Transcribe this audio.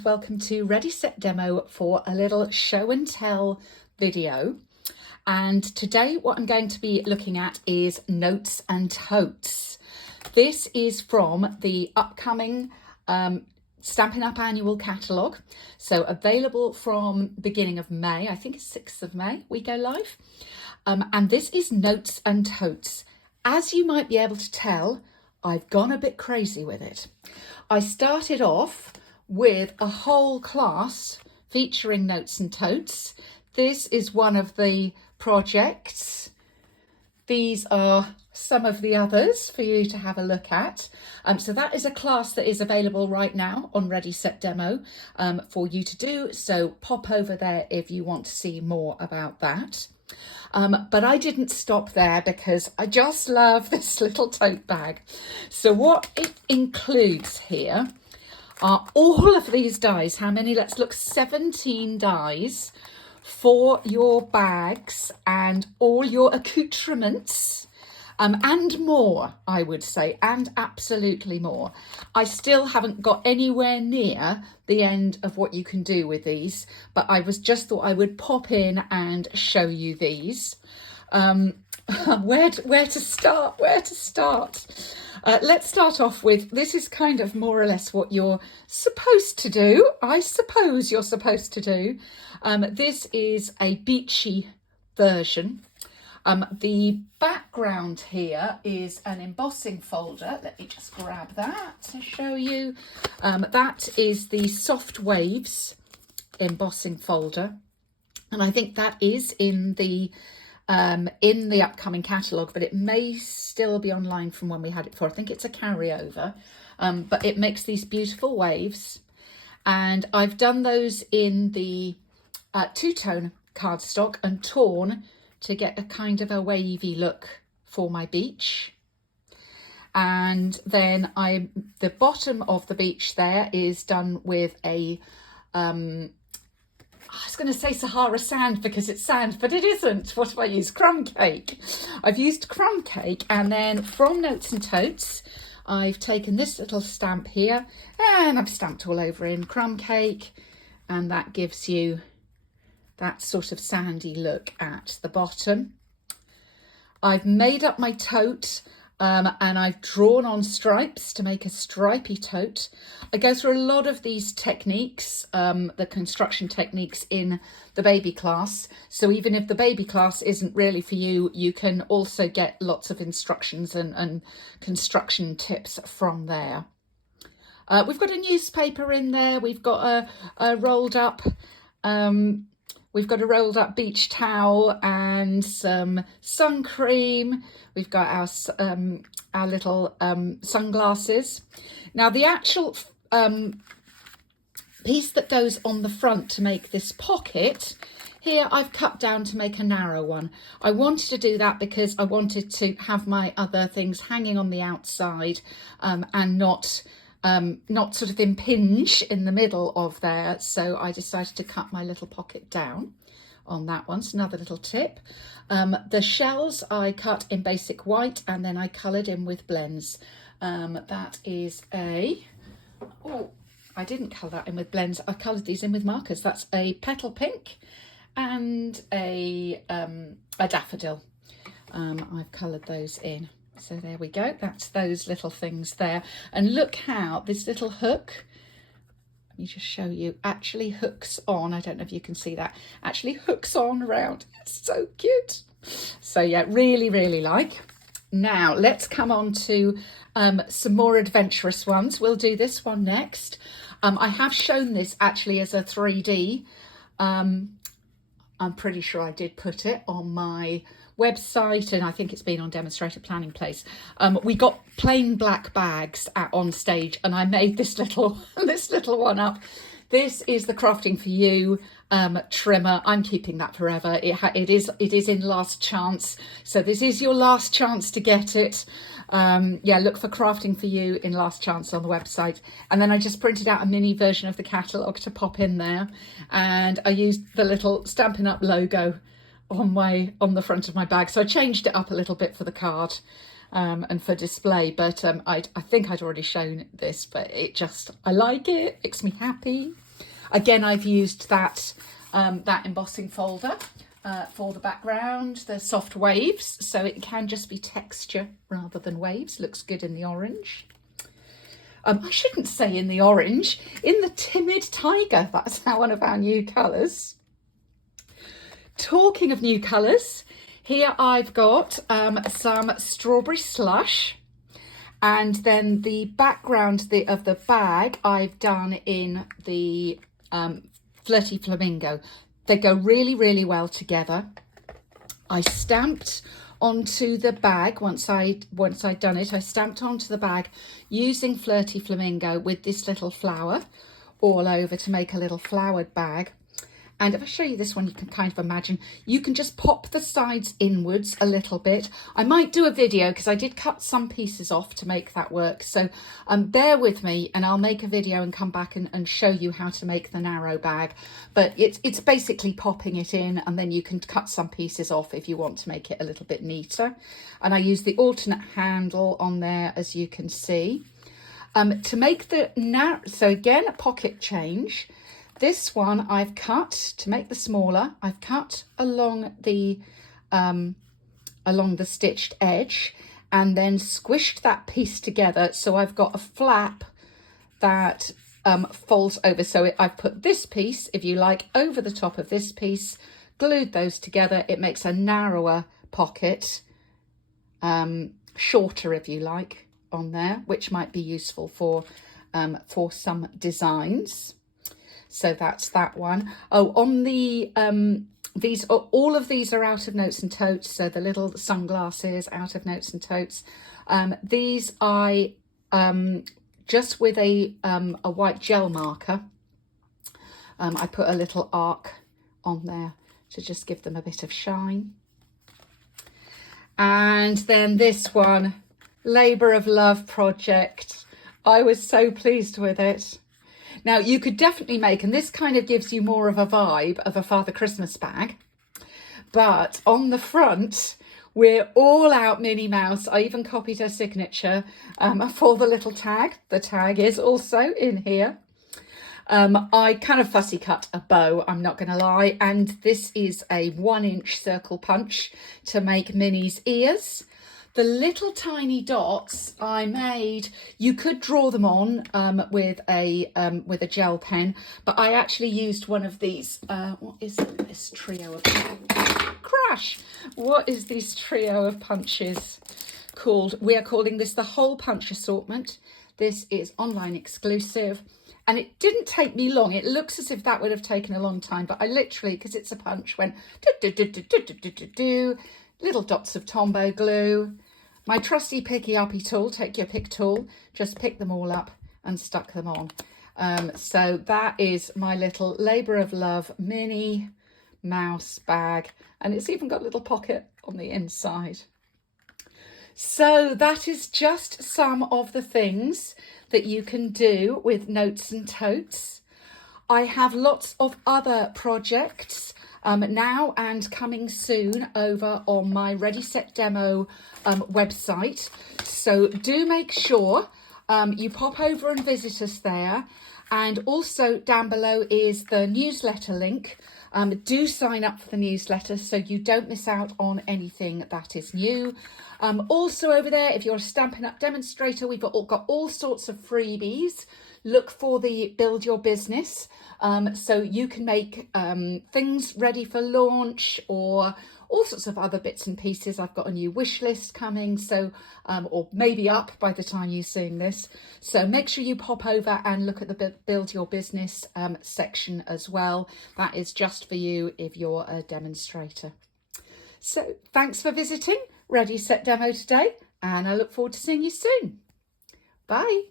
and welcome to Ready Set Demo for a little show and tell video. And today what I'm going to be looking at is Notes and Totes. This is from the upcoming Stampin' Up annual catalogue. So available from beginning of May, I think it's 6th of May we go live. And this is Notes and Totes. As you might be able to tell, I've gone a bit crazy with it. I started off with a whole class featuring Notes and Totes. This is one of the projects. These are some of the others for you to have a look at. So that is a class that is available right now on Ready Set Demo for you to do. So pop over there if you want to see more about that. But I didn't stop there because I just love this little tote bag. So what it includes here are all of these dies. How many? Let's look. 17 dies for your bags and all your accoutrements. And more, I would say, and absolutely more. I still haven't got anywhere near the end of what you can do with these, but I just thought I would pop in and show you these. Where to start? Let's start off with, this is kind of more or less what you're supposed to do. I suppose you're supposed to do. This is a beachy version. The background here is an embossing folder. Let me just grab that to show you. That is the Soft Waves embossing folder. And I think that is in the upcoming catalogue, but it may still be online from when we had it before. I think it's a carryover, but it makes these beautiful waves. And I've done those in the two-tone cardstock and torn to get a kind of a wavy look for my beach. And then the bottom of the beach there is done with a, I was going to say Sahara sand because it's sand, but it isn't. What have I used? Crumb cake. I've used crumb cake, and then from Notes and Totes, I've taken this little stamp here and I've stamped all over in crumb cake, and that gives you that sort of sandy look at the bottom. I've made up my tote and I've drawn on stripes to make a stripy tote. I go through a lot of these techniques, the construction techniques in the baby class. So even if the baby class isn't really for you, you can also get lots of instructions and construction tips from there. We've got a newspaper in there. We've got a rolled up we've got a rolled up beach towel and some sun cream. We've got our little sunglasses. Now the actual piece that goes on the front to make this pocket, here I've cut down to make a narrow one. I wanted to do that because I wanted to have my other things hanging on the outside and not sort of impinge in the middle of there. So I decided to cut my little pocket down on that one. So another little tip. The shells I cut in basic white and then I coloured in with blends. That is I didn't colour that in with blends. I coloured these in with markers. That's a petal pink and a daffodil. I've coloured those in. So there we go, that's those little things there. And look how this little hook, let me just show you, actually hooks on. I don't know if you can see that, actually hooks on around. It's so cute. So yeah, really, really like. Now let's come on to some more adventurous ones. We'll do this one next. I have shown this actually as a 3D. I'm pretty sure I did put it on my website, and I think it's been on Demonstrator Planning Place. We got plain black bags on stage, and I made this little one up. This is the Crafting for You trimmer. I'm keeping that forever. It is in last chance, so this is your last chance to get it. Yeah, look for Crafting for You in last chance on the website. And then I just printed out a mini version of the catalogue to pop in there, and I used the little Stampin' Up logo on the front of my bag. So I changed it up a little bit for the card and for display, but I think I'd already shown this, but I like it, makes me happy. Again, I've used that that embossing folder for the background, the soft waves, so it can just be texture rather than waves. Looks good in the orange. I shouldn't say in the orange, in the timid tiger. That's one of our new colours. Talking of new colours, here I've got some strawberry slush, and then the background of the bag I've done in the Flirty Flamingo. They go really, really well together. I stamped onto the bag once I'd done it. I stamped onto the bag using Flirty Flamingo with this little flower all over to make a little flowered bag. And if I show you this one, you can kind of imagine, you can just pop the sides inwards a little bit. I might do a video because I did cut some pieces off to make that work. So bear with me and I'll make a video and come back and show you how to make the narrow bag. But it's basically popping it in, and then you can cut some pieces off if you want to make it a little bit neater. And I use the alternate handle on there, as you can see. To make the narrow, so again, a pocket change. This one I've cut to make the smaller. I've cut along the stitched edge and then squished that piece together. So I've got a flap that folds over. So I've put this piece, if you like, over the top of this piece, glued those together. It makes a narrower pocket, shorter if you like, on there, which might be useful for some designs. So that's that one. Oh, on the, all of these are out of Notes and Totes. So the little sunglasses out of Notes and Totes. These I, just with a white gel marker, I put a little arc on there to just give them a bit of shine. And then this one, Labour of Love project. I was so pleased with it. Now, you could definitely make, and this kind of gives you more of a vibe of a Father Christmas bag, but on the front, we're all out Minnie Mouse. I even copied her signature for the little tag. The tag is also in here. I kind of fussy cut a bow, I'm not going to lie, and this is a 1-inch circle punch to make Minnie's ears. The little tiny dots I made, you could draw them on with a gel pen, but I actually used one of these. What is this trio of crash? What is this trio of punches called? We are calling this the Whole Punch Assortment. This is online exclusive, and it didn't take me long. It looks as if that would have taken a long time, but I literally, because it's a punch, went do do do do do do do do. Little dots of Tombow glue, my trusty picky uppy tool, take your pick tool, just pick them all up and stuck them on. So that is my little Labour of Love Minnie Mouse bag, and it's even got a little pocket on the inside. So that is just some of the things that you can do with Notes and Totes. I have lots of other projects now and coming soon over on my Ready Set Demo website. So do make sure you pop over and visit us there. And also down below is the newsletter link. Do sign up for the newsletter so you don't miss out on anything that is new. Also over there, if you're a Stampin' Up demonstrator, we've got all sorts of freebies. Look for the Build Your Business, so you can make things ready for launch or all sorts of other bits and pieces. I've got a new wish list coming, so or maybe up by the time you're seeing this. So make sure you pop over and look at the Build Your Business section as well. That is just for you if you're a demonstrator. So thanks for visiting Ready Set Demo today, and I look forward to seeing you soon. Bye.